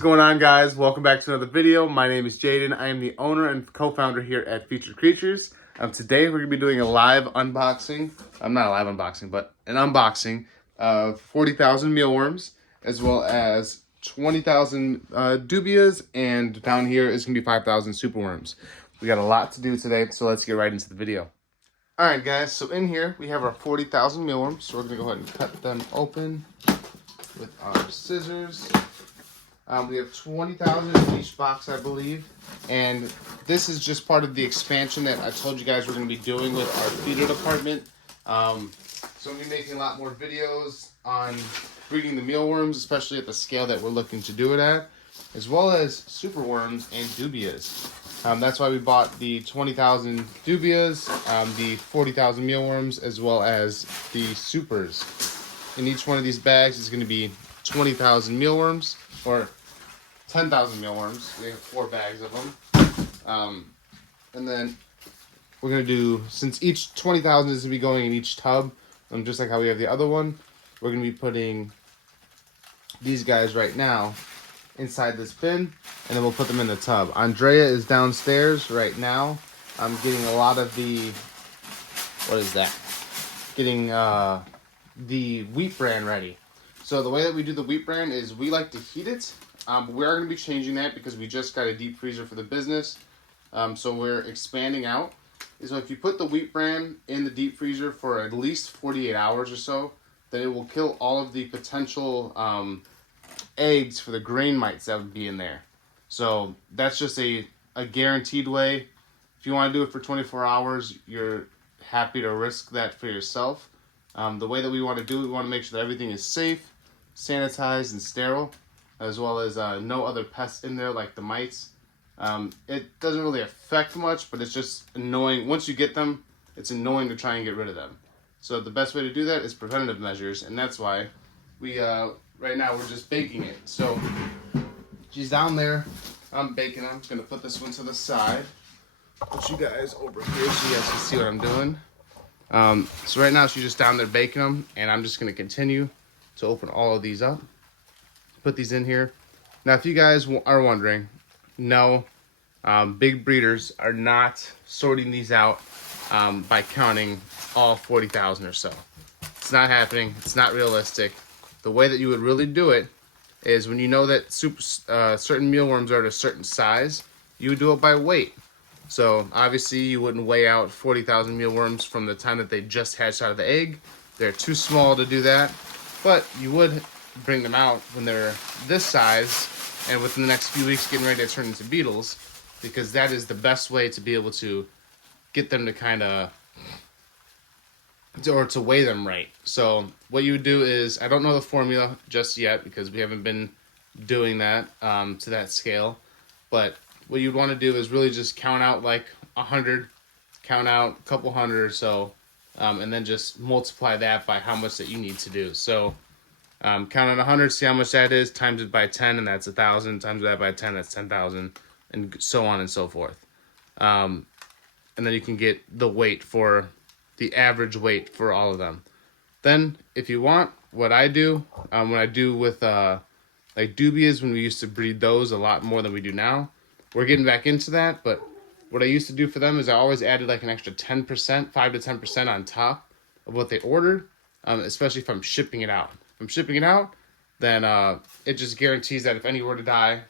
going on, guys? Welcome back to another video. My name is Jaden. I am the owner and co-founder here at Featured Creatures. Today we're going to be doing a live unboxing. Not a live unboxing, but an unboxing of 40,000 mealworms, as well as 20,000 dubias, and down here is going to be 5,000 superworms. We got a lot to do today, so let's get right into the video. Alright guys, so in here we have our 40,000 mealworms, so we're going to go ahead and cut them open with our scissors. We have 20,000 in each box, I believe. And this is just part of the expansion that I told you guys we're going to be doing with our feeder department. So I'm going to be making a lot more videos on breeding the mealworms, especially at the scale that we're looking to do it at, as well as superworms and dubias. That's why we bought the 20,000 dubias, the 40,000 mealworms, as well as the supers. In each one of these bags is going to be 20,000 mealworms, or 10,000 mealworms. We have 4 bags of them. And then we're going to do, since each 20,000 is going to be going in each tub, just like how we have the other one, we're going to be putting these guys right now inside this bin, and then we'll put them in the tub. Andrea is downstairs right now. I'm getting a lot of the, what is that? Getting the wheat bran ready. So the way that we do the wheat bran is we like to heat it. We are going to be changing that because we just got a deep freezer for the business. So we're expanding out. So if you put the wheat bran in the deep freezer for at least 48 hours or so, then it will kill all of the potential eggs for the grain mites that would be in there. So that's just a guaranteed way. If you want to do it for 24 hours, you're happy to risk that for yourself. The way that we want to do it, we want to make sure that everything is safe, sanitized, and sterile, as well as no other pests in there like the mites. It doesn't really affect much, but it's just annoying. Once you get them, it's annoying to try and get rid of them. So the best way to do that is preventative measures, and that's why we, right now, we're just baking it. So she's down there. I'm baking them. I'm going to put this one to the side. Put you guys over here so you guys can see what I'm doing. So right now she's just down there baking them, and I'm just going to continue to open all of these up. Put these in here. Now, if you guys are wondering, no, big breeders are not sorting these out by counting all 40,000 or so. It's not happening. It's not realistic. The way that you would really do it is when you know that certain mealworms are at a certain size, you would do it by weight. So obviously you wouldn't weigh out 40,000 mealworms from the time that they just hatched out of the egg. They're too small to do that, but you would bring them out when they're this size and within the next few weeks getting ready to turn into beetles, because that is the best way to be able to get them to kind of, or to weigh them right. So what you would do is, I don't know the formula just yet because we haven't been doing that to that scale, but what you'd want to do is really just count out like 100, count out a couple hundred or so, and then just multiply that by how much that you need to do. So count on 100, see how much that is, times it by 10, and that's 1,000, times that by 10, that's 10,000, and so on and so forth. And then you can get the weight for the average weight for all of them. Then, if you want, what I do, when I do with like dubias, when we used to breed those a lot more than we do now, we're getting back into that, but what I used to do for them is I always added like an extra 10%, 5 to 10% on top of what they ordered, especially if I'm shipping it out. If I'm shipping it out, then it just guarantees that if any were to die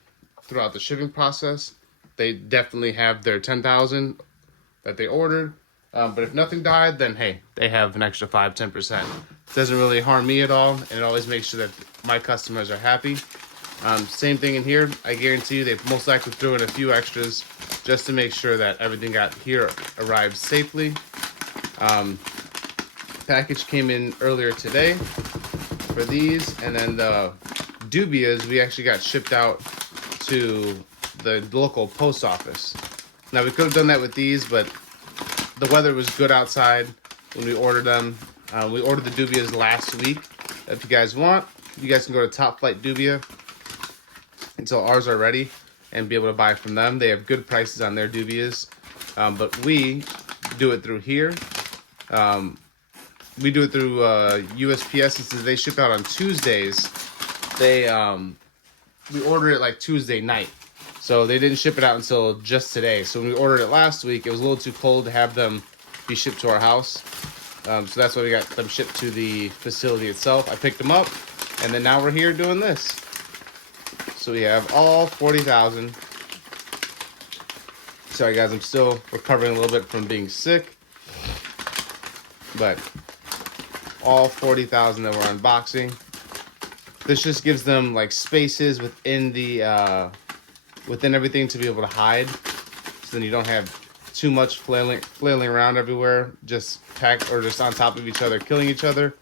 throughout the shipping process, they definitely have their 10,000 that they ordered. But if nothing died, then hey, they have an extra 5, 10%. It doesn't really harm me at all, and it always makes sure that my customers are happy. Same thing in here. I guarantee you they most likely threw in a few extras just to make sure that everything got here arrived safely. Package came in earlier today for these, and then the dubias we actually got shipped out to the local post office. Now we could have done that with these, but the weather was good outside when we ordered them. We ordered the dubias last week. If you guys want, you guys can go to Top Flight Dubia until ours are ready and be able to buy from them. They have good prices on their dubias, but we do it through here. We do it through USPS, and since they ship out on Tuesdays, they we ordered it like Tuesday night. So they didn't ship it out until just today. So when we ordered it last week, it was a little too cold to have them be shipped to our house. So that's why we got them shipped to the facility itself. I picked them up, and then now we're here doing this. So we have all 40,000. Sorry guys, I'm still recovering a little bit from being sick. But all 40,000 that we're unboxing. This just gives them like spaces within the within everything to be able to hide. So then you don't have too much flailing around everywhere, just packed or just on top of each other, killing each other.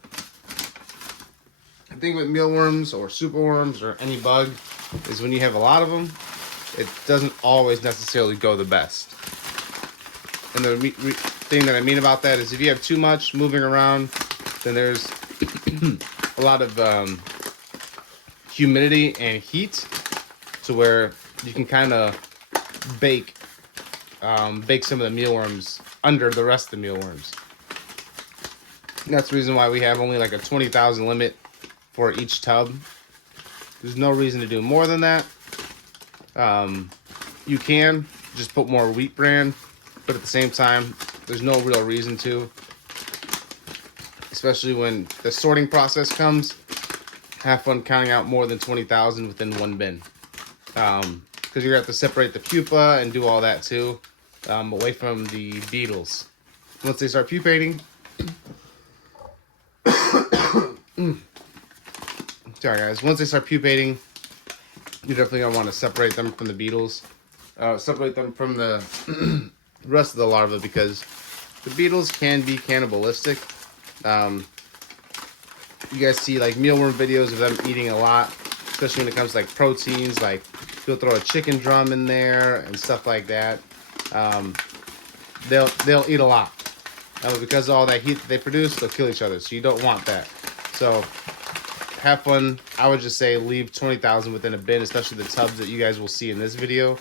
The thing with mealworms or superworms or any bug is when you have a lot of them, it doesn't always necessarily go the best. And the thing that I mean about that is if you have too much moving around, then there's a lot of humidity and heat to where you can kind of bake some of the mealworms under the rest of the mealworms. And that's the reason why we have only like a 20,000 limit for each tub. There's no reason to do more than that. You can just put more wheat bran, but at the same time, there's no real reason to. Especially when the sorting process comes, have fun counting out more than 20,000 within one bin. Because you're going to have to separate the pupa and do all that too, away from the beetles. Once they start pupating, sorry guys, once they start pupating, you're definitely going to want to separate them from the beetles. Separate them from the rest of the larvae because the beetles can be cannibalistic. You guys see like mealworm videos of them eating a lot, especially when it comes to like proteins, like you'll throw a chicken drum in there and stuff like that. They'll eat a lot. Because of all that heat that they produce, they'll kill each other. So you don't want that. So have fun. I would just say leave 20,000 within a bin, especially the tubs that you guys will see in this video.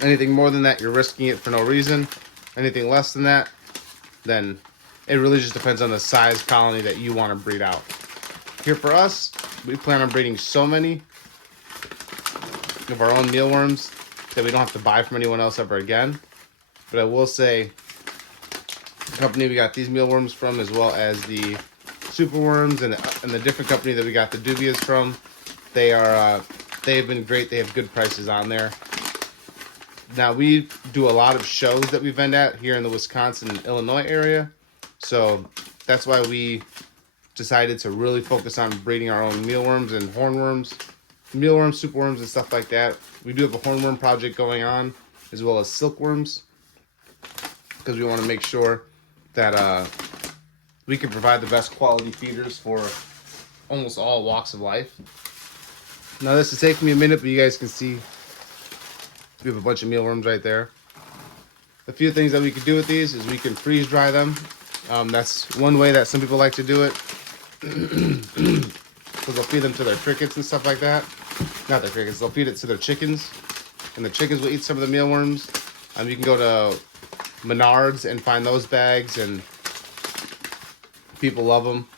Anything more than that, you're risking it for no reason. Anything less than that, then it really just depends on the size colony that you want to breed out. Here for us, we plan on breeding so many of our own mealworms that we don't have to buy from anyone else ever again. But I will say, the company we got these mealworms from, as well as the superworms and the different company that we got the dubias from, they've been great. They have good prices on there. Now, we do a lot of shows that we vend at here in the Wisconsin and Illinois area. So that's why we decided to really focus on breeding our own mealworms and hornworms, mealworms, superworms, and stuff like that. We do have a hornworm project going on, as well as silkworms, because we want to make sure that we can provide the best quality feeders for almost all walks of life. Now, this is taking me a minute, but you guys can see we have a bunch of mealworms right there. A few things that we could do with these is we can freeze dry them. That's one way that some people like to do it. Because they'll feed them to their crickets and stuff like that. Not their crickets, they'll feed it to their chickens. And the chickens will eat some of the mealworms. You can go to Menards and find those bags, and people love them.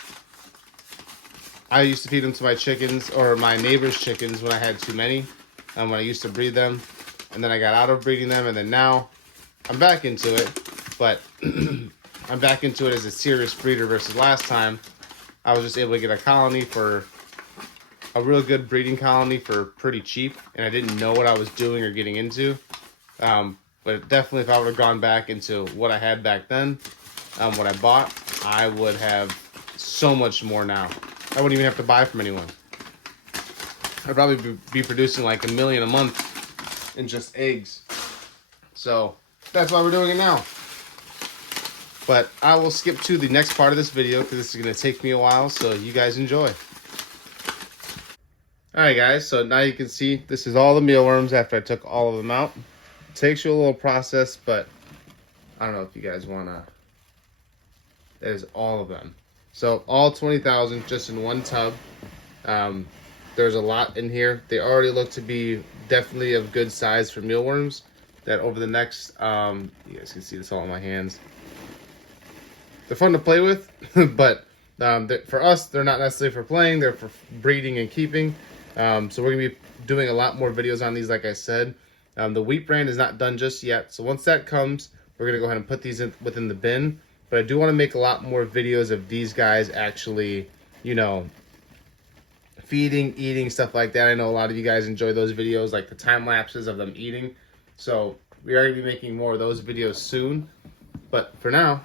I used to feed them to my chickens, or my neighbor's chickens, when I had too many. When I used to breed them. And then I got out of breeding them, and then now I'm back into it. But I'm back into it as a serious breeder versus last time. I was just able to get a colony for a real good breeding colony for pretty cheap, and I didn't know what I was doing or getting into. But definitely, if I would have gone back into what I had back then, what I bought, I would have so much more now. I wouldn't even have to buy from anyone. I'd probably be producing like 1 million a month in just eggs. So that's why we're doing it now. But I will skip to the next part of this video because this is going to take me a while, so you guys enjoy. Alright guys, so now you can see this is all the mealworms after I took all of them out. It takes you a little process, but I don't know if you guys want to. That is all of them. So all 20,000 just in one tub. There's a lot in here. They already look to be definitely of good size for mealworms. That over the next, you guys can see this all in my hands. They're fun to play with, but for us, they're not necessarily for playing. They're for breeding and keeping. So we're gonna be doing a lot more videos on these, like I said. The wheat brand is not done just yet. So once that comes, we're gonna go ahead and put these within the bin. But I do want to make a lot more videos of these guys actually, you know, feeding, eating, stuff like that. I know a lot of you guys enjoy those videos, like the time lapses of them eating. So we are gonna be making more of those videos soon. But for now,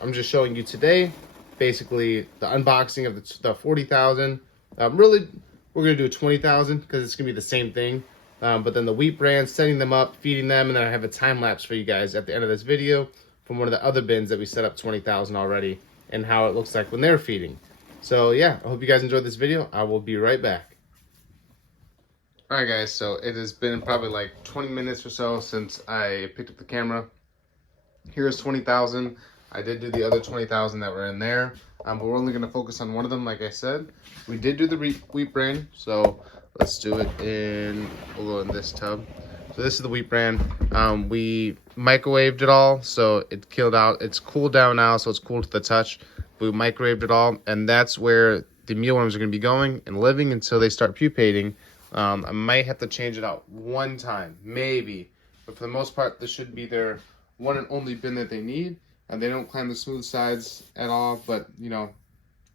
I'm just showing you today, basically the unboxing of the 40,000. Really, we're gonna do 20,000 because it's gonna be the same thing. But then the wheat brand, setting them up, feeding them, and then I have a time lapse for you guys at the end of this video from one of the other bins that we set up 20,000 already, and how it looks like when they're feeding. So yeah, I hope you guys enjoyed this video. I will be right back. All right, guys. So it has been probably like 20 minutes or so since I picked up the camera. Here's 20,000. I did do the other 20,000 that were in there, but we're only going to focus on one of them. Like I said, we did do the wheat bran, so let's do it in, we'll go in this tub. So this is the wheat bran. We microwaved it all, so it killed out. It's cooled down now, so it's cool to the touch. We microwaved it all, and that's where the mealworms are going to be going and living until they start pupating. I might have to change it out one time, maybe, but for the most part, this should be their one and only bin that they need, and they don't climb the smooth sides at all. But you know,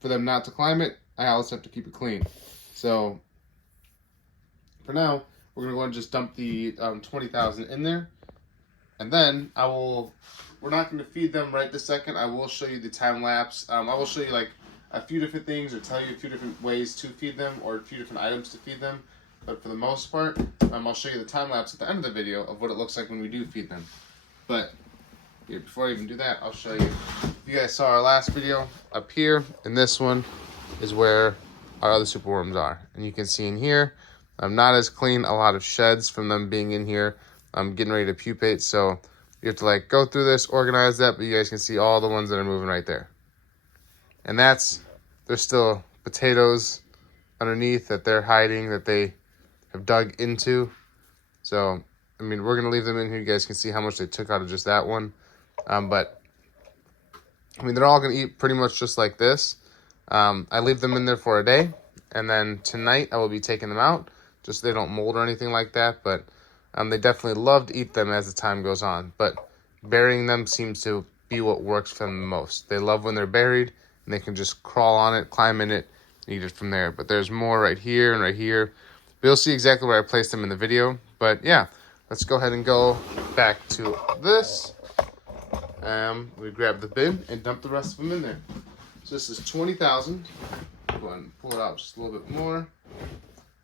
for them not to climb it, I also have to keep it clean. So for now, we're gonna go and just dump the 20,000 in there, and then we're not gonna feed them right this second. I will show you the time lapse. I will show you like a few different things, or tell you a few different ways to feed them, or a few different items to feed them. But for the most part, I'll show you the time lapse at the end of the video of what it looks like when we do feed them. But here, before I even do that, I'll show you. You guys saw our last video up here, and this one is where our other superworms are. And you can see in here, I'm not as clean, a lot of sheds from them being in here. I'm getting ready to pupate, so you have to like go through this, organize that, but you guys can see all the ones that are moving right there. And there's still potatoes underneath that they're hiding, that they have dug into. So, I mean, we're going to leave them in here. You guys can see how much they took out of just that one. But, I mean, they're all going to eat pretty much just like this. I leave them in there for a day. And then tonight I will be taking them out, just so they don't mold or anything like that. But they definitely love to eat them as the time goes on. But burying them seems to be what works for them the most. They love when they're buried, and they can just crawl on it, climb in it, and eat it from there. But there's more right here and right here. But you'll see exactly where I placed them in the video. But yeah, let's go ahead and go back to this. We grab the bin and dump the rest of them in there. So this is 20,000. Go ahead and pull it out just a little bit more.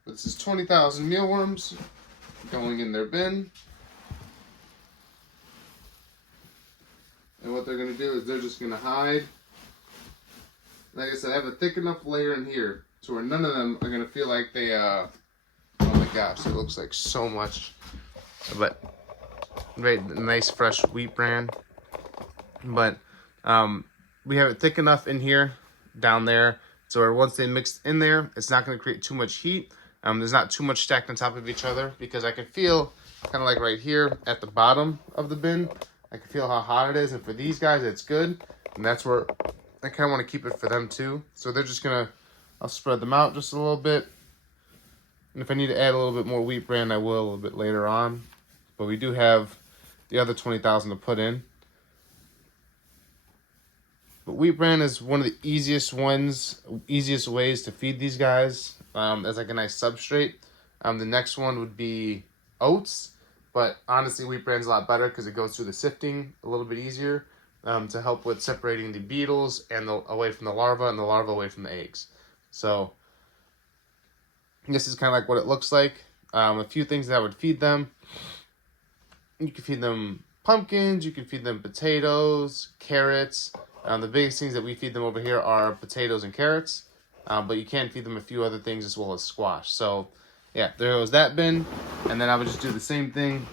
But this is 20,000 mealworms going in their bin. And what they're going to do is they're just going to hide. Like I said, I have a thick enough layer in here to where none of them are going to feel like they, oh my gosh, it looks like so much. But very nice fresh wheat bran. But we have it thick enough in here, down there, so where once they mix in there, it's not going to create too much heat. There's not too much stacked on top of each other, because I can feel, kind of like right here at the bottom of the bin, I can feel how hot it is, and for these guys, it's good. And that's where I kind of want to keep it for them too. So they're just going to, I'll spread them out just a little bit. And if I need to add a little bit more wheat bran, I will a little bit later on. But we do have the other 20,000 to put in. But wheat bran is one of the easiest ways to feed these guys as like a nice substrate. The next one would be oats. But honestly, wheat bran's a lot better because it goes through the sifting a little bit easier to help with separating the beetles and away from the larva, and the larva away from the eggs. So this is kind of like what it looks like. A few things that I would feed them. You can feed them pumpkins, you can feed them potatoes, carrots. The biggest things that we feed them over here are potatoes and carrots. But you can feed them a few other things as well as squash. So yeah, there goes that bin. And then I would just do the same thing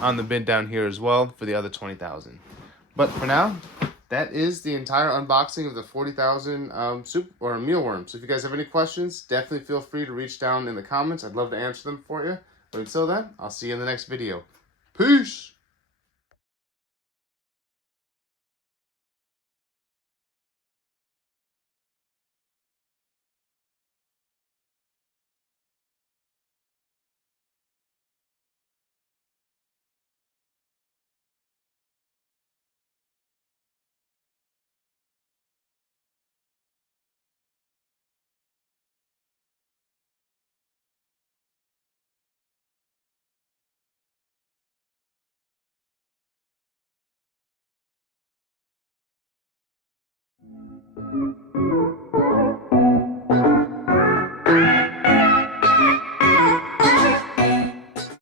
on the bin down here as well for the other 20,000. But for now, that is the entire unboxing of the 40,000 soup or mealworms. So if you guys have any questions, definitely feel free to reach down in the comments. I'd love to answer them for you. But until then, I'll see you in the next video. Peace!